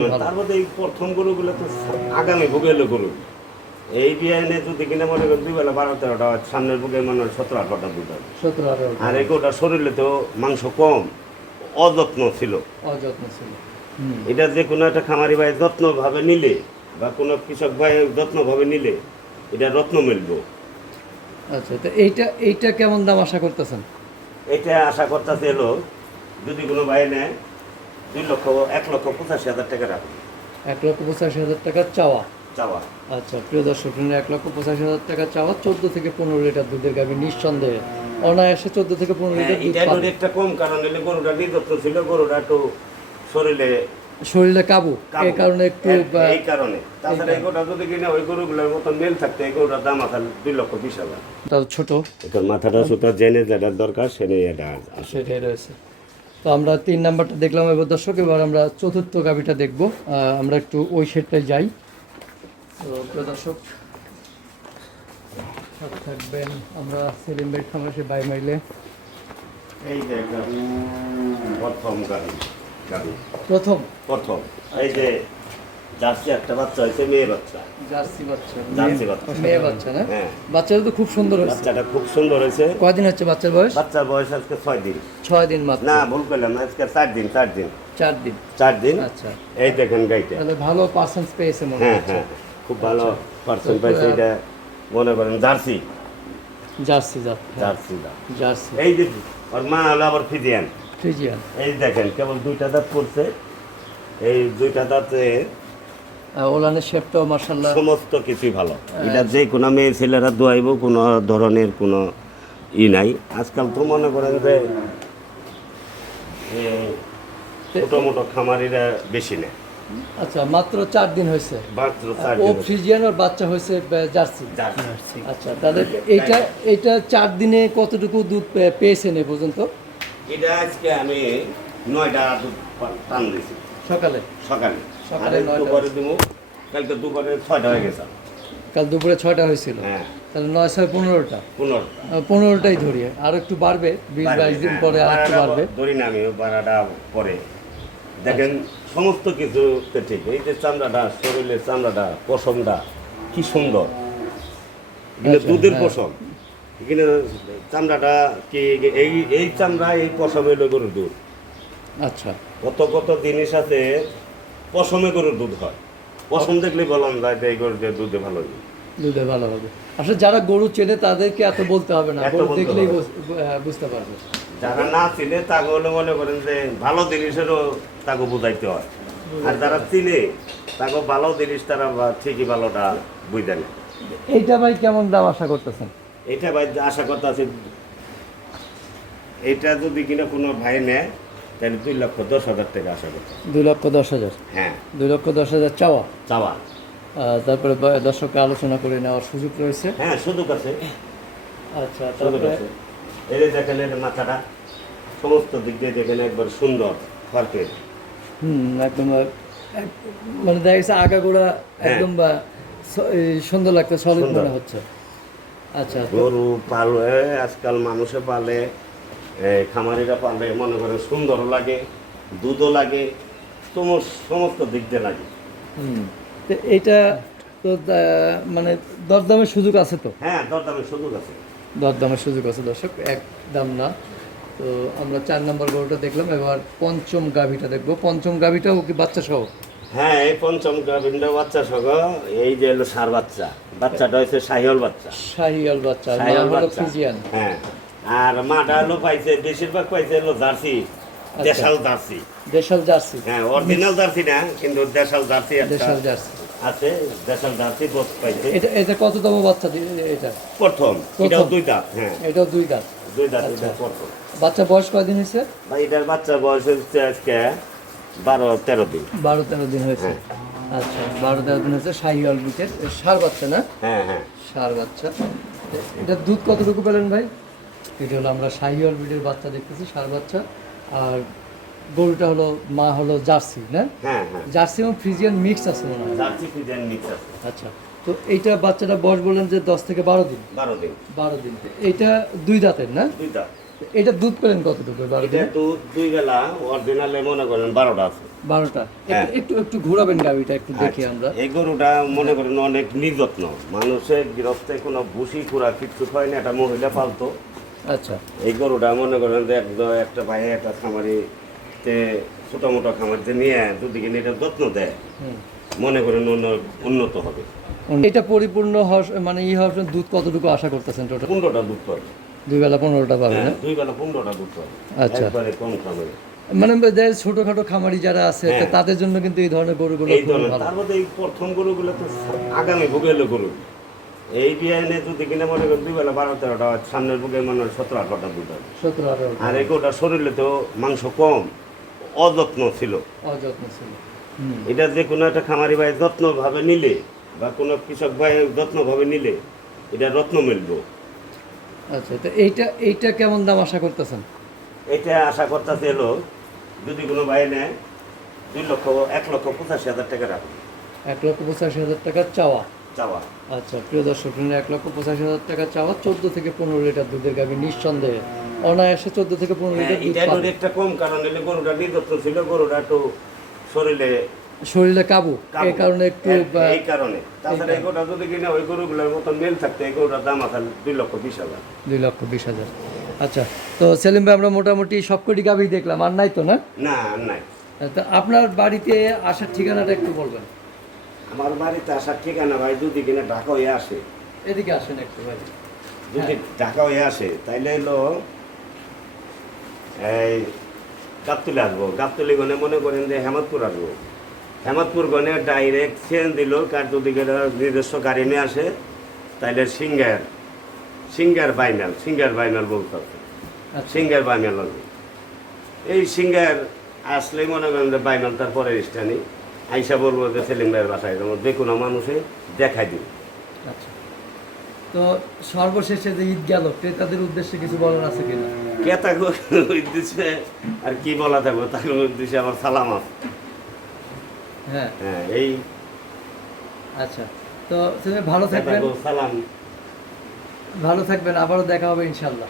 তার মধ্যে এই প্রথম গরুগুলো তো আগামী ভোগে এলো গরু এই বিয়ানে যদি কিনে মনে করেন 2 বেলা 12-13টা সামনের ভোগে মনে হয় 17-18টা দুধ হয় 17-18 আর এই গরুটার শরীরে তো মাংস কম অযত্ন ছিল এটা যে কোনো একটা খামারি ভাই যত্নভাবে নিলে বা কোনো কৃষক ভাই যত্নভাবে নিলে এটা রত্ন মিলবো। আচ্ছা, তো এইটা কেমন দাম আশা করতেছেন? এটা আশা করতেছে এলো যদি কোনো ভাই নেয় 1,85,000 টাকা রাখবে। 1,85,000 টাকা চাওয়া। চাওয়া। আচ্ছা, প্রিয় দর্শক, 1,85,000 টাকা চাওয়া, 14 থেকে 15 লিটার দুধের গাভী নিঃসন্দেহে অনায়াসে 14 থেকে 15 লিটার দুধ এটা পাবে। একটা কম কারণ হলে গরুটা নির্যত্ন ছিল, গরুটা একটু শরীরে কাবু, এই কারণে একটু এই কারণে। তাছাড়া এই গরুটা যদি কিনে ওই গরুগুলোর মতন মেল থাকতে এই গরুটার দাম আছে 2,20,000। তাও ছোট, এখন মাথাটা সুতা জেনে যেটা দরকার সেটাই এটা সেটাই রয়েছে। তো আমরা 3 নাম্বারটা দেখলাম, এবার দর্শক এবার আমরা চতুর্থ গাভীটা দেখবো। আমরা একটু ওই সেটটায় যাই। তো প্রিয় দর্শক সাথে থাকবেন, আমরা সেলিম ভাই খামারে বাই মাইলে। এই যে প্রথম গাভী প্রথম এই যে জার্সি একটা বাচ্চা হয়েছে, মেয়ে বাচ্চা, জার্সি বাচ্চা, মেয়ে বাচ্চা না? হ্যাঁ, বাচ্চাটা তো খুব সুন্দর হয়েছে। বাচ্চাটা খুব সুন্দর হয়েছে। কয়দিন হচ্ছে বাচ্চার বয়স? বাচ্চার বয়স আজকে 6 দিন। 6 দিন মাত্র? না, ভুল করলাম, আজকে 4 দিন। 4 দিন। আচ্ছা, এই দেখেন গাইটা তাহলে ভালো পার্সেন্ট পেয়েছে মনে হচ্ছে। হ্যাঁ, খুব ভালো পার্সেন্ট পাইছে। এটা মনে করেন জার্সি। এই যে ওর মা হলো আবার ফ্রিজিয়ান। এই দেখেন কেবল 2টা দাঁত পড়ছে, এই 2টা দাঁতে ওলানের শেপটাও মাশাআল্লাহ সমস্ত কিছুই ভালো। এটা যে কোনো মেয়ে ছেলেরা দোয়াইব, কোনো ধরনের কোনো নাই। আজকাল তো মনে করেন যে ছোট মোটো খামারিরা বেশি নেয়। আচ্ছা, মাত্র 4 দিন হয়েছে। ও ফ্রিজিয়ান আর বাচ্চা হয়েছে জার্সি। আচ্ছা, তাহলে এইটা 4 দিনে কতটুকু দুধ পেয়েছেন এ পর্যন্ত? এটা আজকে আমি 9টা দুধ টান দিয়েছি। সকালে আর দুপুরে দিমু, কালকে দুপুরে 6টা হয়ে গেছে। কাল দুপুরে 6টা হয়েছিল। হ্যাঁ, তাহলে 9-6 15টাই ধরি, আর একটু বাড়বে 20-22 দিন পরে, আর একটু বাড়বে ধরি না আমি বাড়াটা পরে। দেখেন সমস্ত কিছু ঠিক। এই যে চামড়াটা, শরীরের চামড়াটা, পশমটা কি সুন্দর, দুধের পশম। এখানে চামড়াটা কি এই চামড়া, এই পশমে গরুর দুধ। আচ্ছা, কত জিনিস আছে পশমে গরুর দুধ হয়। পশম দেখলে বললাম যে এই গরুর দুধে ভালো হবে। আসলে যারা গরু চেনে তাদেরকে এত বলতে হবে না, গরু দেখলেই বুঝতে পারবে। যারা না চিনে তাকে হলে মনে করেন যে ভালো জিনিসেরও তাকে বুঝাইতে হয়, আর যারা চিনে তাকে ভালো জিনিস তারা ঠিকই ভালোটা বুঝে নেয়। এইটা ভাই কেমন দাম আশা করতেছেন? এটা ভাই আশা করতেছি, এটা যদি কিনা কোনো ভাই নেয় তাহলে 2,10,000 টাকা আশা করতে। 2,10,000? হ্যাঁ, 2,10,000 চাওয়া। তারপরে দর্শককে আলোচনা করে নেওয়ার সুযোগ রয়েছে। হ্যাঁ, সুযোগ আছে। আচ্ছা, তারপরে এই দেখেন এর মাথাটা সমস্ত দিক দিয়ে দেখেন একবার সুন্দর ফারকে। একদম মানে দেখা গেছে আগাগোড়া একদম সুন্দর লাগতে, সলিড মনে হচ্ছে। আচ্ছা, গরু পালে আজকাল মানুষে পালে, খামারিরা পালে, মনে করেন সুন্দরও লাগে, দুধও লাগে, সমস্ত দিক দিয়ে লাগে। তো এইটা তো মানে দরদামের সুযোগ আছে তো? হ্যাঁ, দরদামের সুযোগ আছে। দর্শক, একদম না। তো আমরা 4 নম্বর গরুটা দেখলাম, এবার পঞ্চম গাভীটা দেখবো। পঞ্চম গাভীটাও কি বাচ্চা সহ? হ্যাঁ, এই পঞ্চম গাভীটা বাচ্চা সহ। এই যে হলো ষাঁড় বাচ্চা, বাচ্চাটা হচ্ছে শাহিওয়াল বাচ্চা। হ্যাঁ, আর মাটা হলো পাইছে, বেশিরভাগ পাইছে হলো জার্সি, দেশাল জার্সি। হ্যাঁ, অরিজিনাল জার্সি না, কিন্তু দেশাল জার্সি আছে। দেশাল জার্সি বোধ পাইছে। এটা কততম বাচ্চা? এটা প্রথম। এটাও 2 দাঁত। হ্যাঁ, এটাও 2 দাঁত। এটা প্রথম। বাচ্চা বয়স কয়দিন হয়েছে? এটার বাচ্চা বয়স হচ্ছে আজকে 12-13 দিন। 12-13 দিন হয়েছে। আচ্ছা, 12-13 দিন হয়েছে। শাহিওয়াল বিটের ষাঁড় বাচ্চা না? হ্যাঁ, ষাঁড় বাচ্চা। এটা দুধ কতটুকু পেলেন ভাই? এটা হলো আমরা শাহিওয়াল বিটের বাচ্চা দেখতেছি, ষাঁড় বাচ্চা। আর গরুটা হলো মা হলো জার্সি না? হ্যাঁ, জার্সি এবং ফ্রিজিয়ান মিক্স আছে মনে হয়। জার্সি ফ্রিজিয়ান মিক্স আছে। আচ্ছা, তো এইটা বাচ্চাটা বয়স বললেন যে 10 থেকে 12 দিন। 12 দিন। 12 দিন। এইটা 2 দাঁতের না? 2 দাঁত। এটা দুধ পেলেন কতটুকু 12 এটা দিনে? তো দুই বেলা অরিজিনালে মনে করেন 12টা আছে। 12টা। হ্যাঁ। একটু একটু ঘোরাবেন গাবিটা একটু দেখি আমরা। এই গরুটা মনে করেন অনেক নির্যত্ন, মানুষের গৃহস্থে কোনো ভুসি খুরা কিচ্ছু হয় না, এটা মহিলা পালতো। আচ্ছা এই গরুটা মনে করেন যে একটা ভাই একটা খামারিতে ছোটো মোটো খামারিতে নিয়ে দুদিকে নিয়ে এটা যত্ন দেয়, হুম। মনে করেন উন্নত হবে। এটা পরিপূর্ণ মানে হওয়ার জন্য দুধ কতটুকু আশা করতেছেন টোটাল? 15টা দুধ পাবে। 2 বেলা 15টা পাবে না? হ্যাঁ, দুই বেলা 15টা দুধ পাবে। আচ্ছা। একবারে কম খামারে। মানে যে ছোটখাটো খামারি যারা আছে হ্যাঁ। তাদের জন্য কিন্তু এই ধরনের গরুগুলো এই খুব ধরনের ভালো। তার মধ্যে এই প্রথম গরুগুলো তো আগামী ভোগে এলো গরু। এই বিয়ানে যদি কিনে মনে করেন দুই বেলা 12-13টা, সামনের ভোগে মনে হয় 17-18টা দুধ হবে। 17-18 আর এই গরুটার শরীরে তো মাংস কম, অযত্ন ছিল। অযত্ন ছিল। হুম। এটা যে কোনো একটা খামারি ভাই যত্নভাবে নিলে বা কোনো কৃষক ভাই যত্নভাবে নিলে এটা রত্ন মিলবো। আচ্ছা, তো এইটা কেমন দাম আশা করতেছেন? এটা আশা করতেছে এলো যদি কোনো ভাই নেয় 1,85,000 টাকা রাখবে 1,85,000 টাকা চাওয়া। চাওয়া। আচ্ছা, প্রিয় দর্শক, 1,85,000 টাকা চাওয়া, 14 থেকে 15 লিটার দুধের গাভী নিঃসন্দেহে অনায়াসে 14 থেকে 15 লিটার দুধ এটা পাবে। একটা কম কারণ এলে গরুটা নির্যত্ন ছিল, গরুটা একটু শরীরে কাবু, কাবু। এই কারণে একটু এই কারণে তাছাড়া এই গরুটা যদি কিনে ওই গরুগুলোর মতো মেল থাকতো এই গরুটার দাম আছে 2,20,000। 2,20,000। আচ্ছা, তো সেলিম ভাই, আমরা মোটামুটি সবকটি গাভী দেখলাম, আর নাই তো না? না আর নাই। তা আপনার বাড়িতে আসার ঠিকানাটা একটু বলবেন। আমার বাড়িতে আসার ঠিকানা ভাই যদি কিনে ঢাকা হয়ে আসে, এদিকে আসেন একটু ভাই। যদি ঢাকা হয়ে আসে তাইলে হলো এই গাবতলি আসবো, গাবতলি গনে মনে করেন যে হেমাদপুর আসবো, হেমাদপুর গনে ডাইরেক্ট চেন দিল কার যদি নিজস্ব গাড়ি নিয়ে আসে তাইলে সিঙ্গার বাইমেল বলতে হবে। আচ্ছা। সিঙ্গার বাইমেল হবে, এই সিঙ্গার আসলে মনে করেন যে বাইমেল তার পরের স্থানে আইসা বলবো যে সেলিম ভাইয়ের বাসায় যাবো, যে কোনো মানুষে দেখাই দিই। আচ্ছা, তো সর্বশেষে যে ঈদ গেল, ক্রেতাদের উদ্দেশ্যে কিছু বলার আছে কিনা? ক্রেতা উদ্দেশ্যে আর কি বলা থাকবো, তার উদ্দেশ্যে আমার সালাম আছে। হ্যাঁ। হ্যাঁ, এই আচ্ছা, তো তুমি ভালো থাকবেন, সালাম। ভালো থাকবেন, আবারও দেখা হবে ইনশাল্লাহ।